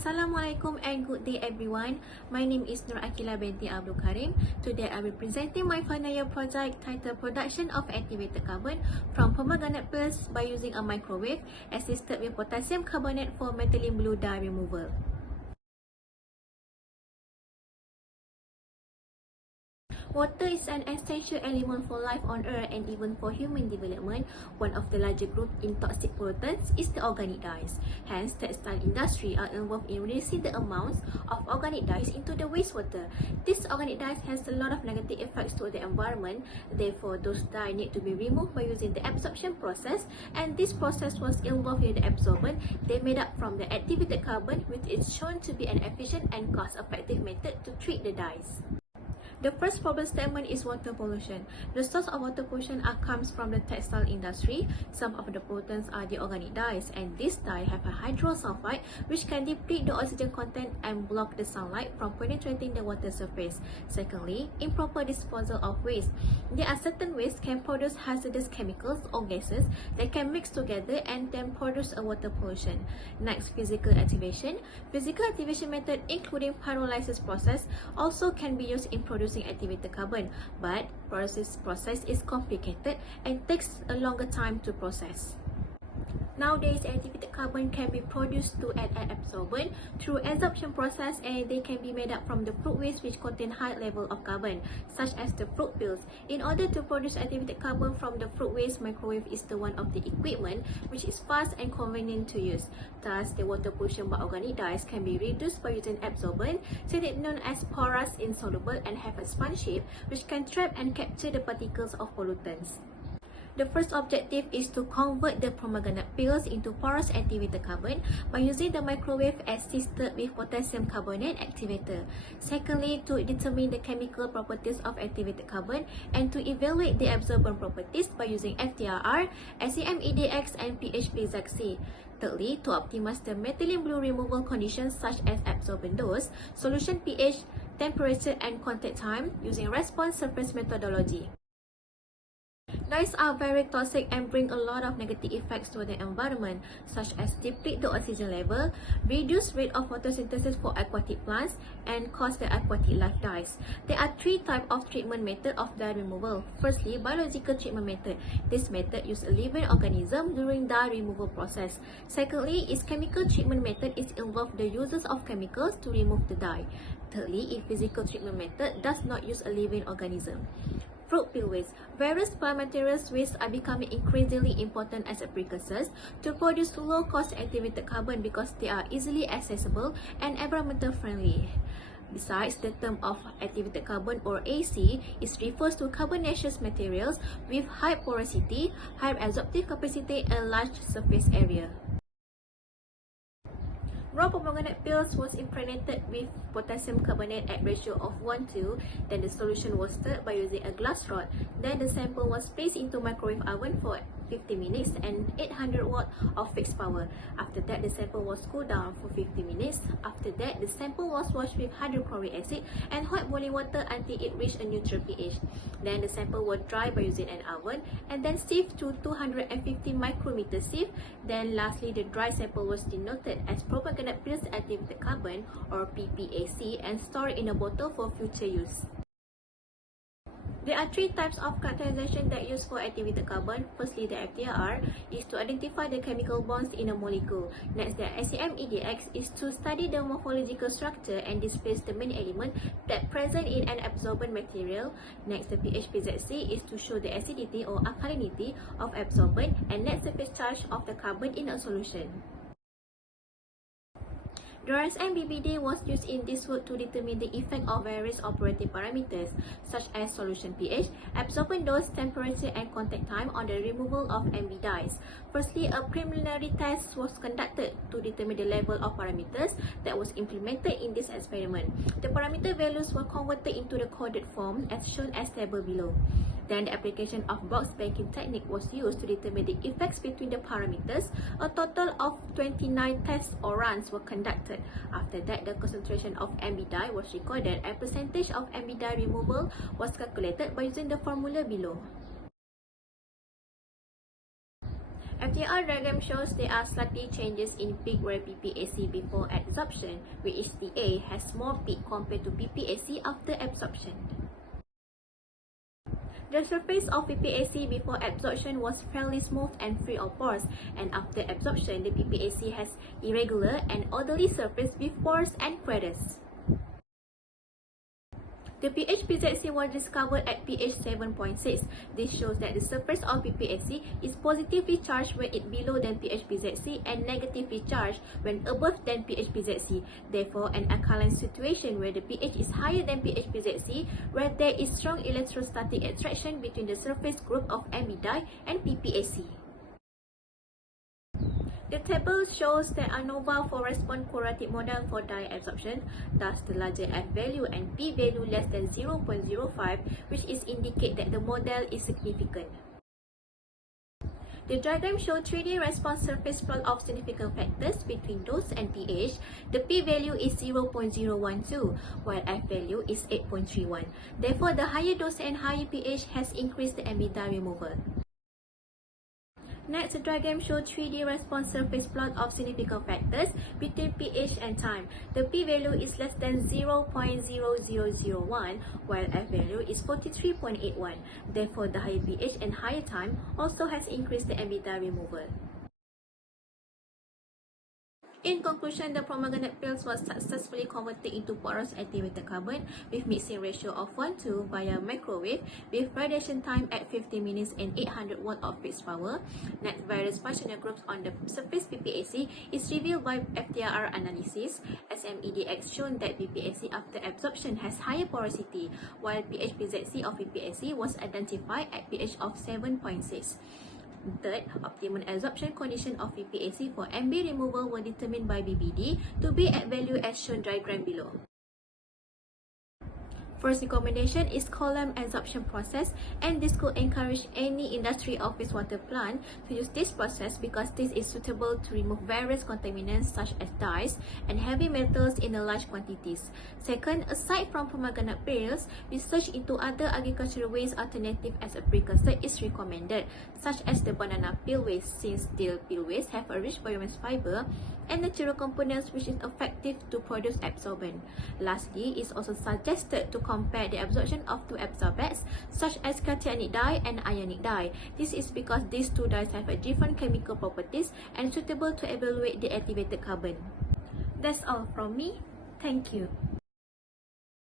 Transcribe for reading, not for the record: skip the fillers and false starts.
Assalamualaikum and good day everyone. My name is Nur Aqilah Binti Abdul Karim. Today I will be presenting my final year project titled Production of Activated Carbon from Pomegranate Peels by using a microwave assisted with potassium carbonate for methylene blue dye removal. Water is an essential element for life on Earth and even for human development. One of the larger group in toxic pollutants is the organic dyes. Hence, textile industry are involved in reducing the amounts of organic dyes into the wastewater. This organic dyes has a lot of negative effects to the environment. Therefore, those dyes need to be removed by using the absorption process. And this process was involved with the absorbent they made up from the activated carbon, which is shown to be an efficient and cost-effective method to treat the dyes. The first problem statement is water pollution. The source of water pollution comes from the textile industry. Some of the pollutants are the organic dyes, and these dyes have a hydrosulfide which can deplete the oxygen content and block the sunlight from penetrating the water surface. Secondly, improper disposal of waste. There are certain wastes can produce hazardous chemicals or gases that can mix together and then produce a water pollution. Next, physical activation. Physical activation method including pyrolysis process also can be used in producing activated carbon, but process is complicated and takes a longer time to process. Nowadays, activated carbon can be produced to add an absorbent through adsorption process, and they can be made up from the fruit waste which contain high level of carbon, such as the fruit peels. In order to produce activated carbon from the fruit waste, microwave is the one of the equipment which is fast and convenient to use. Thus, the water pollution by organic dyes can be reduced by using absorbent, technique known as porous insoluble, and have a sponge shape which can trap and capture the particles of pollutants. The first objective is to convert the pomegranate peels into porous activated carbon by using the microwave assisted with potassium carbonate activator. Secondly, to determine the chemical properties of activated carbon and to evaluate the absorbent properties by using FTIR, SEM-EDX, and pH-Z. Thirdly, to optimize the methylene blue removal conditions such as absorbent dose, solution pH, temperature, and contact time using response surface methodology. Dyes are very toxic and bring a lot of negative effects to the environment, such as deplete the oxygen level, reduce rate of photosynthesis for aquatic plants, and cause the aquatic life dies. There are three types of treatment method of dye removal. Firstly, biological treatment method. This method uses a living organism during dye removal process. Secondly, its chemical treatment method is involve the uses of chemicals to remove the dye. Thirdly, its physical treatment method does not use a living organism. Fruit peel waste. Various plant materials waste are becoming increasingly important as a precursors to produce low-cost activated carbon because they are easily accessible and environmental friendly. Besides, the term of activated carbon or AC is refers to carbonaceous materials with high porosity, high absorptive capacity, and large surface area. Raw pomegranate peels was impregnated with potassium carbonate at ratio of 1:2. Then the solution was stirred by using a glass rod. Then the sample was placed into microwave oven for 50 minutes and 800 watt of fixed power. After that, the sample was cooled down for 50 minutes. After that, the sample was washed with hydrochloric acid and hot boiling water until it reached a neutral pH. Then the sample was dried by using an oven and then sieved to 250 micrometer sieve. Then lastly, the dry sample was denoted as pomegranate peels activated carbon or PPAC and stored in a bottle for future use. There are three types of characterization that use for activated carbon. Firstly, the FTIR is to identify the chemical bonds in a molecule. Next, the SEM-EDX is to study the morphological structure and displays the main element that present in an absorbent material. Next, the pH-Z is to show the acidity or alkalinity of absorbent and net surface charge of the carbon in a solution. The RSM-BBD was used in this work to determine the effect of various operating parameters such as solution pH, absorbent dose, temperature, and contact time on the removal of MB dyes. Firstly, a preliminary test was conducted to determine the level of parameters that was implemented in this experiment. The parameter values were converted into the coded form as shown as table below. Then the application of box banking technique was used to determine the effects between the parameters. A total of 29 tests or runs were conducted. After that, the concentration of MB dye was recorded and percentage of MB dye removal was calculated by using the formula below. FTR diagram shows there are slightly changes in peak where PPAC before adsorption, which is TA, has more peak compared to PPAC after absorption. The surface of PPAC before absorption was fairly smooth and free of pores, and after absorption, the PPAC has irregular and orderly surface with pores and craters. The pH PZC was discovered at pH 7.6. This shows that the surface of PPAC is positively charged when it below than pH PZC and negatively charged when above than pH PZC. Therefore, an alkaline situation where the pH is higher than pH PZC, where there is strong electrostatic attraction between the surface group of amide and PPAC. The table shows that ANOVA for response quadratic model for dye absorption, thus the larger F value and P value less than 0.05, which is indicate that the model is significant. The diagram shows 3D response surface plot of significant factors between dose and pH. The P value is 0.012, while F value is 8.31. Therefore, the higher dose and higher pH has increased the amide dye removal. Next, the diagram shows 3D response surface plot of significant factors between pH and time. The P value is less than 0.0001, while F value is 43.81. Therefore, the higher pH and higher time also has increased the amide dye removal. In conclusion, the pomegranate pills was successfully converted into porous activated carbon with mixing ratio of 1:2 via microwave with radiation time at 50 minutes and 800 watt of fixed power. Next, various functional groups on the surface PPAC is revealed by FTIR analysis. SMEDX shown that PPAC after absorption has higher porosity, while pH PZC of PPAC was identified at pH of 7.6. Third, optimum absorption condition of PPAC for MB removal were determined by BBD to be at value as shown diagram below. First recommendation is column absorption process, and this could encourage any industry or wastewater plant to use this process because this is suitable to remove various contaminants such as dyes and heavy metals in a large quantities. Second, aside from pomegranate peels, research into other agricultural waste alternative as a precursor is recommended, such as the banana peel waste, since steel peel waste have a rich biomass fiber and natural components which is effective to produce absorbent. Lastly, it is also suggested to compare the absorption of two absorbents such as cationic dye and ionic dye. This is because these two dyes have a different chemical properties and suitable to evaluate the activated carbon. That's all from me. Thank you.